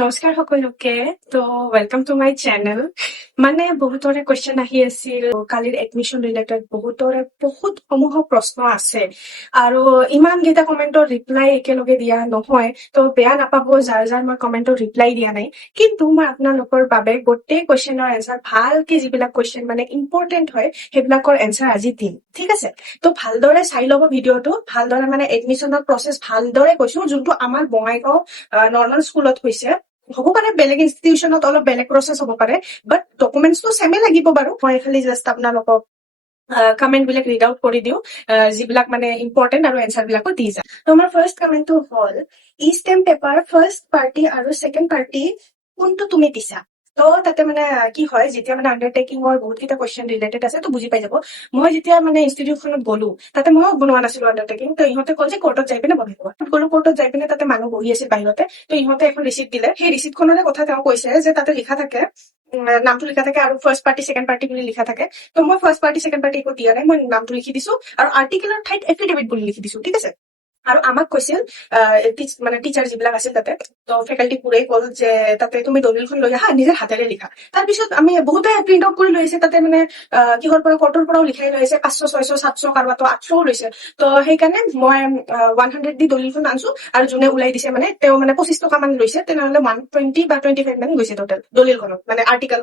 নমস্কাৰ সকলোকে তো ৱেলকাম টু মাই চেনেল। মানে বহুতৰে কুৱেশ্যন আহি আছিল কালিৰ এডমিশ্যন ৰিলেটেড, বহুতৰে বহুত সমূহ প্ৰশ্ন আছে আৰু ইমান কেইটা কমেণ্টৰ ৰিপ্লাই একেলগে দিয়া নহয়, তো বেয়া নাপাব যাৰ যাৰ মই কমেণ্টৰ ৰিপ্লাই দিয়া নাই। কিন্তু মই আপোনালোকৰ বাবে গোটেই কুৱেশ্যনৰ এনচাৰ ভালকে, যিবিলাক কুৱেশ্যন মানে ইম্পৰ্টেণ্ট হয় সেইবিলাকৰ এনচাৰ আজি দিম, ঠিক আছে? তো ভালদৰে চাই ল'ব ভিডিঅ'টো, ভালদৰে মানে এডমিশ্যনৰ প্ৰচেছ ভালদৰে কৈছো, যোনটো আমাৰ বঙাইগাঁও নৰ্মেল স্কুলত হৈছে। হ'ব পাৰে বেলেগ ইনষ্টিটিউচনত অলপ বেলেগ প্ৰচেছ হ'ব পাৰে, বাট ডকুমেণ্টছটো ছেমে লাগিব বাৰু। মই খালি জাষ্ট আপোনালোকক কমেণ্ট বিলাক ৰিড আউট কৰি দিওঁ, যিবিলাক মানে ইম্পৰ্টেণ্ট, আৰু এনচাৰ বিলাকো দি যাম। তো আমাৰ ফাৰ্ষ্ট কমেণ্টটো হ'ল, ই ষ্টেম্প পেপাৰ ফাৰ্ষ্ট পাৰ্টি আৰু ছেকেণ্ড পাৰ্টি কোনটো তুমি দিছা? তো তাতে মানে কি হয়, যেতিয়া মানে আণ্ডাৰটেকিঙৰ বহুত কেইটা কুৱেশ্যন ৰিলেটেড আছে, তো বুজি পাই যাব। মই যেতিয়া মানে ইনষ্টিটিউটখনত গলো, তাতে মই বনোৱা নাছিলো আণ্ডাৰটেকিং। তো ইহঁতে কল যে কোৰ্টত যাই পিনে বনাই ল'বা। গলো কোৰ্টত যাই পিনে, তাতে মানুহ বহি আছিল বাহিৰতে। তো ইহঁতে এখন ৰিচিপ্ট দিলে, সেই ৰিচিপ্টখনৰে কথা তেওঁ কৈছে যে তাতে লিখা থাকে, নামটো লিখা থাকে আৰু ফাৰ্ষ্ট পাৰ্টি ছেকেণ্ড পাৰ্টি বুলি লিখা থাকে। তো মই ফাৰ্ষ্ট পাৰ্টি ছেকেণ্ড পাৰ্টি একো দিয়া নাই, মই নামটো লিখি দিছো আৰু আৰ্টিকেলৰ ঠাইত এফিডেভিট বুলি লিখি দিছো, ঠিক আছে? আৰু আমাক কৈছিল মানে টিচাৰ যিবিলাক আছিল তাতে, তো ফেকাল্টি বোৰে কল যে তাতে তুমি দলিলখন লৈ আহা, নিজৰ হাতেৰে লিখা। তাৰপিছত আমি বহুতে প্ৰিণ্ট আউট কৰি লৈ আহিছে, তাতে মানে কিহৰ পৰা, কোৰ্টৰ পৰাও লিখাই লৈ আহিছে, 500 600 700 কাৰোবাতো 800ও লৈছে। তো সেইকাৰণে মই 100 দি দলিলখন আনছো, আৰু যোনে ওলাই দিছে মানে তেওঁ মানে 25 টকা মান লৈছে, তেনেহলে 120 বা 25 মান গৈছে টোটেল দলিলখনত, মানে আৰ্টিকেল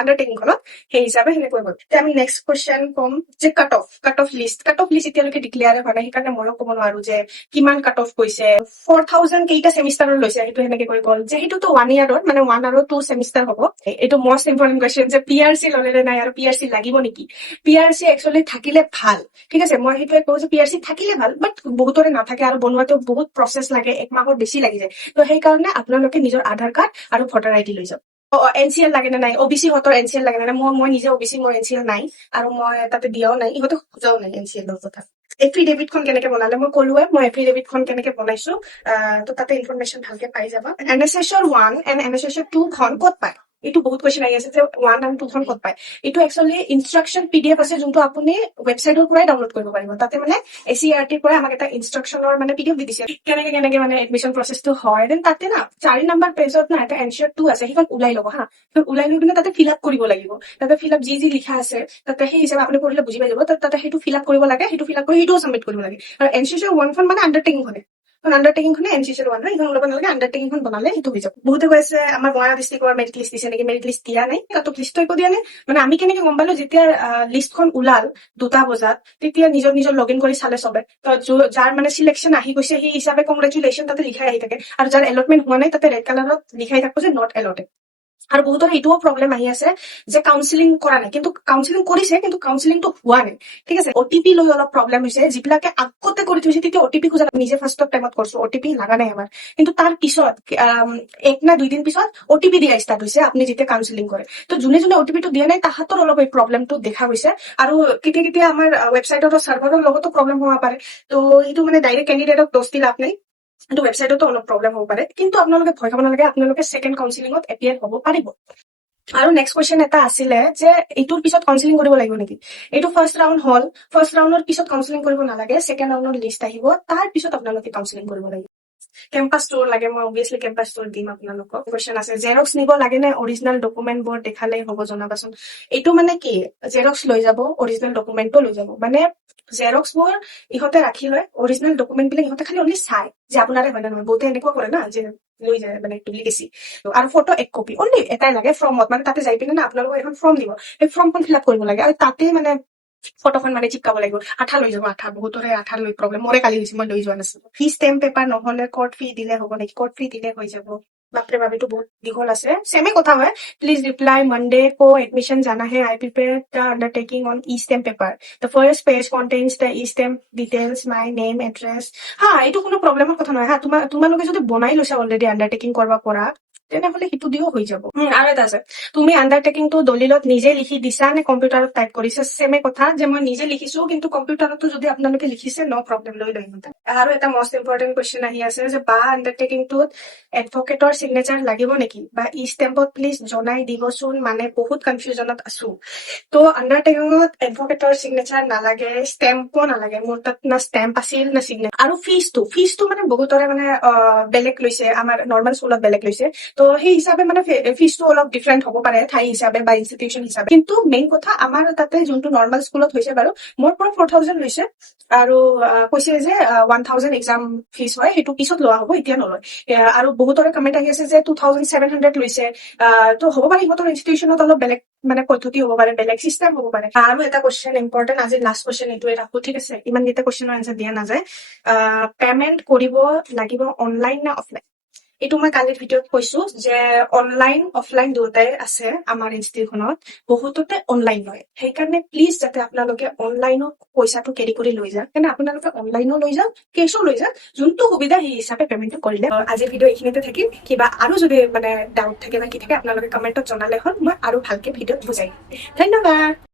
আণ্ডাৰটেকিংখনত। সেই হিচাপে সেনেকৈ গ'ল। এতিয়া আমি নেক্সট কুৱেশ্যন কম যে কাট অফ লিষ্ট এতিয়ালৈকে ডিক্লেয়াৰ হোৱা নাই, সেইকাৰণে ময়ো ক'ব নোৱাৰো যে কিমান কাট অফ গৈছে। 4000 কেইটা চেমিষ্টাৰৰ লৈছে, সেইটো সেনেকে কৰি গ'ল যে সেইটোতো 1 ইয়াৰৰ, মানে 1 আৰু 2 চেমিষ্টাৰ হ'ব। এইটো মষ্ট ইম্পৰ্টেণ্ট কুৱেশ্যন যে PRC ল'লে নে নাই আৰু PRC লাগিব নেকি? PRC একচুৱেলি থাকিলে ভাল, ঠিক আছে? মই সেইটোৱে কওঁ যে PRC থাকিলে ভাল, বাট বহুতৰে নাথাকে আৰু বনোৱাতেও বহুত প্ৰচেছ লাগে, 1 মাহৰ বেছি লাগি যায়। তো সেইকাৰণে আপোনালোকে নিজৰ আধাৰ কাৰ্ড আৰু ভোটাৰ ID লৈ যাওক। NCL লাগে নে নাই, OBC হতৰ NCL লাগে নে নাই? মই নিজে OBC, মোৰ NCL নাই আৰু মই তাতে দিয়াও নাই, ইহঁতে খোজাও নাই NCL ৰ কথা। এফিডেভিটখন কেনেকে বনালে মই ক'লোৱে, মই এফিডেভিটখন কেনেকে বনাইছো, তো তাতে ইনফৰমেশ্যন ভালকে পাই যাবা। NSS ৰ 1 and NSS ৰ 2 খন ক'ত পায়? এইটো বহুত কুৱেশ্যন আহি আছে যে 1 and 2 খন ক'ত পায়। এইটো একচুৱেলি ইনষ্ট্ৰাকচন PDF আছে, যোনটো আপুনি ৱেবছাইটৰ পৰাই ডাউনলোড কৰিব পাৰিব। তাতে মানে SCERT ৰ পৰা আমাক এটা ইনষ্ট্ৰাকচনৰ মানে PDF দি দিছে, কেনেকে মানে এডমিশ্যন প্ৰচেছটো হয়। দেন তাতে না 4 নম্বৰ পেজত না এটা এনচাৰ 2 আছে, সেইখন ওলাই ল'ব হা। ওলাই লৈ পিনে তাতে ফিল আপ কৰিব লাগিব। তাতে ফিল আপ যি লিখা আছে, তাতে সেই হিচাপে আপুনি পঢ়িলে বুজি পাই যাব। তাতে সেইটো ফিল আপ কৰিব লাগে, সেইটো ফিল আপ কৰি সেইটোও ছাবমিট কৰিব লাগে। আৰু NCC 1 খন মানে আণ্ডাৰটেকিংখনে, আণ্ডাৰটেকিংখনে NCC 1 হয়, এইখন ওলাব নালাগে। আণ্ডাৰটেকিংখন বনালে সেইটো হৈ যাব। বহুতে কৈছে আমাৰ বঙাইগাঁও ডিষ্ট্ৰিক্টৰ মেৰিট লিষ্ট দিছে নেকি? মেৰিট লিষ্ট দিয়া নাই, কাট অফ লিষ্টটো একো দিয়া নাই। মানে আমি কেনেকে গম পালো, যেতিয়া লিষ্টখন ওলাল 2টা বজাত, তেতিয়া নিজৰ লগ ইন কৰি চালে চবে। তো যাৰ মানে চিলেকশ্যন আহি গৈছে, সেই হিচাপে কংগ্ৰেচুলেশ্যন তাতে লিখাই আহি থাকে। আৰু যাৰ এলটমেণ্ট হোৱা নাই, তাতে ৰেড কালাৰত লিখাই থাকো যে নট এলটেড। আৰু বহুতৰ এইটোও প্ৰব্লেম আহি আছে যে কাউন্সিলিং কৰা নাই, কিন্তু কাউন্সিলিং কৰিছে, কিন্তু কাউন্সিলিংটো হোৱা নাই, ঠিক আছে? OTP লৈ অলপ প্ৰব্লেম হৈছে। যিবিলাকে আগতে কৰি থৈছে তেতিয়া OTP খোজা, নিজে ফাৰ্ষ্টত টাইমত কৰিছো, OTP লগা নাই আমাৰ। কিন্তু তাৰ পিছত 1 না 2 দিন পিছত OTP দিয়া ষ্টাৰ্ট হৈছে আপুনি যেতিয়া কাউন্সিলিং কৰে। তো যোনে OTP টো দিয়া নাই, তাহাঁতৰ অলপ এই প্ৰব্লেমটো দেখা গৈছে। আৰু কেতিয়া আমাৰ ৱেবছাইটৰ চাৰ্ভাৰৰ লগতো প্ৰব্লেম হ'ব পাৰে। তো এইটো মানে ডাইৰেক্ট কেণ্ডিডেটক দোষ দি লাভ নাই, কিন্তু ৱেবছাইটতো অলপ প্ৰব্লেম হ'ব পাৰে। কিন্তু আপোনালোকে ভয় খাব নালাগে, আপোনালোকে ছেকেণ্ড কাউন্সিলিঙত এপিয়াৰ হ'ব পাৰিব। আৰু নেক্সট কুৱেশ্যন এটা আছিলে যে এইটোৰ পিছত কাউন্সিলিং কৰিব লাগিব নেকি? এইটো ফাৰ্ষ্ট ৰাউণ্ড হ'ল, ফাৰ্ষ্ট ৰাউণ্ডৰ পিছত কাউন্সিলিং কৰিব নালাগে। ছেকেণ্ড ৰাউণ্ডৰ লিষ্ট আহিব, তাৰ পিছত আপোনালোকে কাউন্সিলিং কৰিব লাগিব। কেম্পাছ টুৰ লাগে, মই অবভিয়াছলি কেম্পাছ টুৰ দিম আপোনালোকক। কুৱেশ্যন আছে, জেৰক্স নিব লাগে নে অৰিজিনেল ডকুমেণ্ট বোৰ দেখালেই হ'ব? জনাবাচোন। এইটো মানে কি, জেৰক্স লৈ যাব, অৰিজিনেল ডকুমেণ্টটো লৈ যাব। মানে জেৰক্স বোৰ ইহঁতে ৰাখি লয়, অৰিজিনেল ডকুমেণ্ট বিলাক ইহঁতে খালি অনলি চাই যে আপোনাৰে হয় নে নহয়। বহুতে এনেকুৱা কৰে না যে লৈ যায় মানে ডুপ্লিকেচি। আৰু ফটো 1 কপি অনলি এটাই লাগে ফৰ্মত, মানে তাতে যাই পিনে না আপোনালোকক এখন ফৰ্ম দিব, সেই ফৰ্মখন ফিল আপ কৰিব লাগে। আৰু তাতে মানে ফটোখন মানে চিপকাব লাগিব। আঠা লৈ যাব, আঠা। বহুতৰে আঠা লৈ প্ৰব্লেম, মোৰে কালি হৈছে, মই লৈ যোৱা নাছিলো। ফি ষ্টেম্প পেপাৰ নহলে কোৰ্ট ফি দিলে হ'ব নেকি? কোৰ্ট ফি দিলে হৈ যাব। বাপৰে বাপ, এইটো বহুত দীঘল আছে, ছেমে কথা হয়। প্লিজ ৰিপ্লাই মনডে কো এডমিশন জানা হে, I prepare the undertaking on e stamp paper. The first page contains the e stamp details, my name, address. হা, এইটো কোনো প্ৰব্লেমৰ কথা নহয় হা। তোমালোকে যদি বনাই লৈছা অলৰেডি আণ্ডাৰটেকিং কৰিব পৰা, তেনেহলে সেইটো দিও হৈ যাব। আৰু এটা আছে, তুমি আণ্ডাৰটেকিংটো দলিলত নিজে লিখি দিছা নে কম্পিউটাৰত টাইপ কৰিছা? ছেমে কথা, যে মই নিজে লিখিছো, কিন্তু কম্পিউটাৰতো যদি আপোনালোকে লিখিছে ন প্ৰব্লেম, লৈ লয়। আৰু এটা মষ্ট ইম্পৰ্টেণ্ট কুৱেশ্যন আহি আছে যে বা আণ্ডাৰটেকিংটোত এডভকেটৰ চিগনেচাৰ লাগিব নেকি? বা ই ষ্টেম্পত প্লিজ জনাই দিবচোন, মানে বহুত কনফিউজনত আছো। তো আণ্ডাৰটেকিংত এডভকেটৰ চিগনেচাৰ নালাগে, ষ্টেম্পো নালাগে। মোৰ তাত না ষ্টেম্প আছিল না চিগনেচাৰ। আৰু ফিজটো মানে বহুতৰে মানে বেলেগ লৈছে, আমাৰ নৰ্মেল স্কুলত বেলেগ লৈছে। তো তো সেই হিচাপে মানে ফিজটো অলপ ডিফাৰেণ্ট হ'ব পাৰে ঠাই হিচাপে বা ইনষ্টিটিউচন হিচাপে, কিন্তু মেইন কথা আমাৰ তাতে যোনটো নৰ্মেল স্কুলত হৈছে বাৰু মোৰ পৰা 4,000 লৈছে আৰু কৈছে যে 1,000 এক্সাম ফিজ হয়, সেইটো পিছত লোৱা হ'ব, এতিয়া নলয়। আৰু বহুতৰে কমেণ্ট আহি আছে যে 2,700 লৈছে। তো হ'ব পাৰে সিহঁতৰ ইনষ্টিটিউচনত অলপ বেলেগ মানে পদ্ধতি হ'ব পাৰে, বেলেগ চিষ্টেম হ'ব পাৰে। আৰু এটা কুৱেশ্যন ইম্পৰ্টেণ্ট, আজি লাষ্ট কুৱেশ্যন এইটোৱে ৰাখো, ঠিক আছে? ইমানকেইটা কুৱেশ্যনৰ এনচাৰ দিয়া নাযায়। পেমেণ্ট কৰিব লাগিব অনলাইন নে অফলাইন? এইটো মই কালিৰ ভিডিঅ'ত কৈছো যে অনলাইন অফলাইন দুয়োটাই আছে আমাৰ ইনষ্টিটিউটখনত, বহুততে অনলাইন লয়। সেইকাৰণে প্লিজ যাতে আপোনালোকে অনলাইনত পইচাটো কেৰি কৰি লৈ যাওক, তেনে আপোনালোকে অনলাইনো লৈ যাওক, কেছো লৈ যাওক, যোনটো সুবিধা সেই হিচাপে পেমেণ্টটো কৰিলে। আজিৰ ভিডিঅ' এইখিনিতে থাকিম। কিবা আৰু যদি মানে ডাউট থাকে বা কি থাকে আপোনালোকে কমেণ্টত জনালে হ'ল, মই আৰু ভালকে ভিডিঅ'ত বুজাই দিম। ধন্যবাদ।